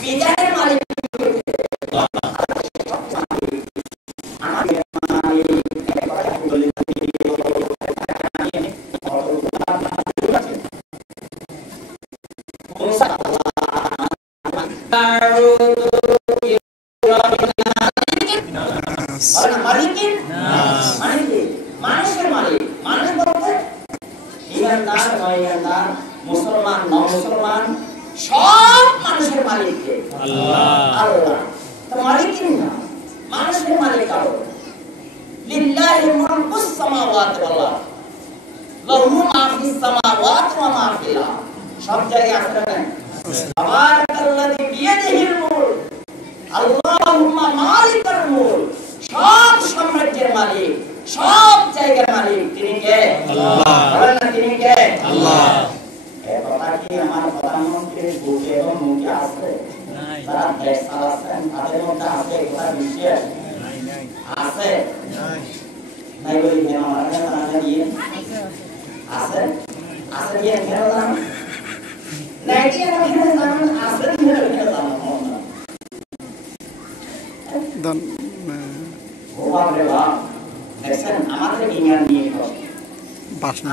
বিদায়ের মালিক মানুষের মালিক। মানুষ বলতে ইমানদার নয়মানদার, মুসলমান নমুসলমান, সব মানুষের মালিক কে? আল্লাহ। তো মালিক কি না? মানুষের মালিক আল্লাহ। লিল্লাহি মুলকুস সামাওয়াতি ওয়াল আরদ, লাহু মা ফিস সামাওয়াতি ওয়া মা ফিল আরদ। সব জায়গায় আছে না? তাবারাকাল্লাযী বিয়াদিহিল মুলক, আল্লাহুম্মা মালিকাল মুলক। সব সাম্রাজ্যের মালিক, সব জায়গার মালিক তিনি কে? আল্লাহ। বলেন না তিনি কে? আল্লাহ। এই কথা কি আমার প্রধানমন্ত্রীর বুকে এবং মুখে আছে? নাই। যারা দেশ চালাচ্ছেন তাদের মধ্যে আছে কথা বিশ্বাস? নাই। আছে? নাই। নাই বলি কেন আমার কাছে দিয়ে আছে? আছে দিয়ে কেন জানেন? নাই দিয়ে কেন জানেন? আছে দিয়ে কেন জানেন? দেখছেন আমাদের ইমান নিয়ে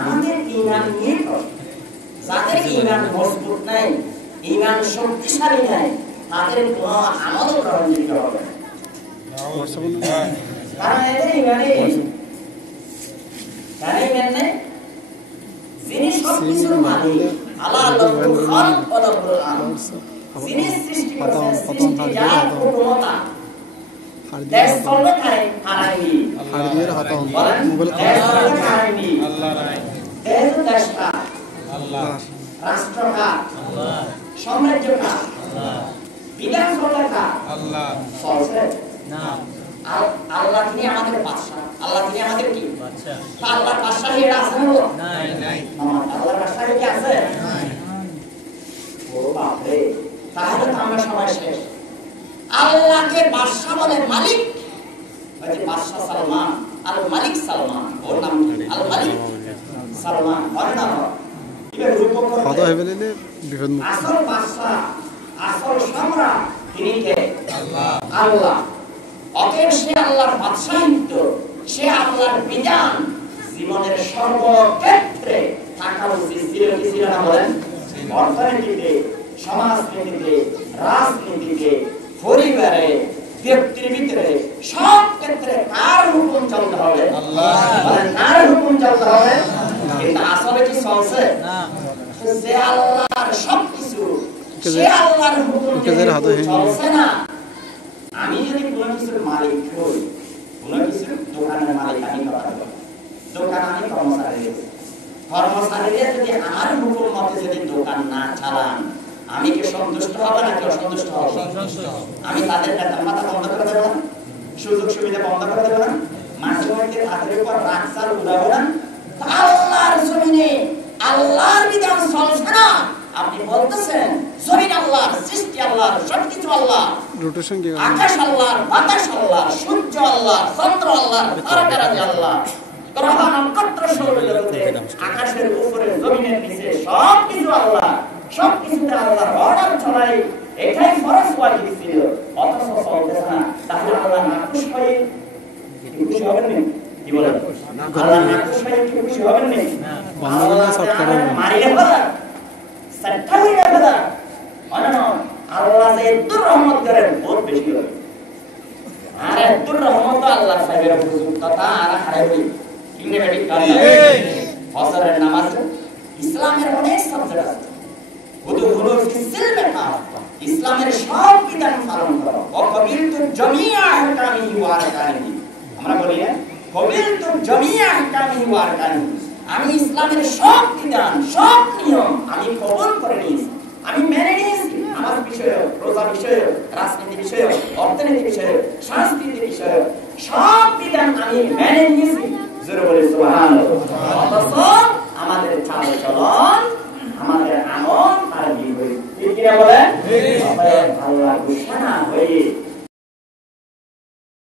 আমাদের ইমান নিয়ে যাদের ইমান মজবুত নাই, ইমান শক্তিশালী নাই, তাদের কোনো আমল গ্রহণযোগ্য হবে না। কারণ এদের ইমানে নেই। যিনি সবকিছুর মালিক, আল্লাহ লাহুল খালক ওয়া লাহুল আমর, যিনি সৃষ্টি করেছেন, সৃষ্টি যার ক্ষমতা। দেশ চলবে কারাইনি আল্লাহ, দেশ দেশটা আল্লাহ, রাষ্ট্র কার? আল্লাহ, সাম্রাজ্য কার? আল্লাহ, বিধান চলে কার? আল্লাহ। চলছে না। আল্লাহ তিনি আমাদের বাদশা। আল্লাহ তিনি আমাদের কি? বাদশা। আল্লাহর বাদশাহী এটা আছে না? নাই। নাই। আল্লাহর বাদশাহী কি আছে? নাই। ও বাপ রে, তাহলে তো আমরা সবাই শেষ। আল্লাহকে বাদশা বলে মালিক। ওই যে বাদশা সালমান, আল মালিক সালমান, ওর নাম কি? আল মালিক সালমান। বলে না এবার রূপক কথা হবে বলে বিপদ মুক্ত। আসল বাদশা, আসল সম্রাট তিনি কে? আল্লাহ। আল্লাহ। অতএব সে আল্লাহর বাদশাহিত্ব, সে আল্লাহর বিধান জীবনের সর্বক্ষেত্রে থাকা উচিত। ছিল কি ছিল না বলেন? অর্থনীতিতে, সমাজনীতিতে, রাজনীতিতে, পরিবারে, ব্যক্তির ভিতরে, সব ক্ষেত্রে কার হুকুম চলতে হবে? আল্লাহ। মানে কার হুকুম চলতে হবে? কিন্তু আসলে কি চলছে? না। সে আল্লাহর সবকিছু, সে আল্লাহর হুকুম চলছে না। আমি যদি কোনো কিছুর মালিক হই, কোনো কিছুর দোকানের মালিক আমি হবো, দোকান আমি কর্মচারীদের যদি আমার হুকুম মতে যদি দোকান না চালান, আমি কি সন্তুষ্ট হব নাকি অসন্তুষ্ট হব? আমি তাদের বেতন ভাতা বন্ধ করে দেবো না, সুযোগ সুবিধা বন্ধ করে দেবো না, মাঝে মধ্যে তাদের উপর রাখসার উড়াবো না। আল্লাহর জমিনে আল্লাহর বিধান চলছে না। আপনি বলতেছেন জমিন আল্লাহর, সৃষ্টি আল্লাহর, সবকিছু আল্লাহ, আকাশ আল্লাহর, বাতাস আল্লাহর, সূর্য আল্লাহর, চন্দ্র আল্লাহর, তারাকারাজি আল্লাহ, গ্রহ নক্ষত্র সৌরজগতে, আকাশের উপরে জমিনের নিচে সবকিছু আল্লাহ, সবকিছুতে আল্লাহর অর্ডার চলাই, এটাই ফরজ ওয়াজিব ছিল, অথচ চলতেছে না। তাহলে আল্লাহ নাখুশ হয়ে খুশি হবেন না? কি বলেন? আল্লাহ নাখুশ হয়ে খুশি হবেন না? আল্লাহ মারিয়ে ফেলা, সাত্তা হয়ে ফেলা, আল্লাহ যে এত রহমত করেন বহুত বেশি করে। আর এত রহমত আল্লাহ সাহেবের কথা আর হারাইবি ইংরেজি কারণে ফজরের নামাজ ইসলামের অনেক সাবজেক্ট আছে। উদুহুলু ফিসিলমে কাফ, ইসলামের সব বিধান পালন করো। ও কবিলতু জামিআ আহকামিহি ওয়া আরকানিহি, আমরা বলি না কবিলতু জামিআ আহকামিহি ওয়া আরকানিহি, আমি ইসলামের সব বিধান, সব নিয়ম আমি কবুল করে নিয়েছি, আমি মেনে নিয়েছি। নামাজ বিষয়ে, রোজা বিষয়ে, রাজনীতি বিষয়ে, অর্থনীতি বিষয়ে, সংস্কৃতি বিষয়ে সব বিধান আমি মেনে নিয়েছি। জোরে বলে সুবহানাল্লাহ। অথচ আমাদের চাল চলন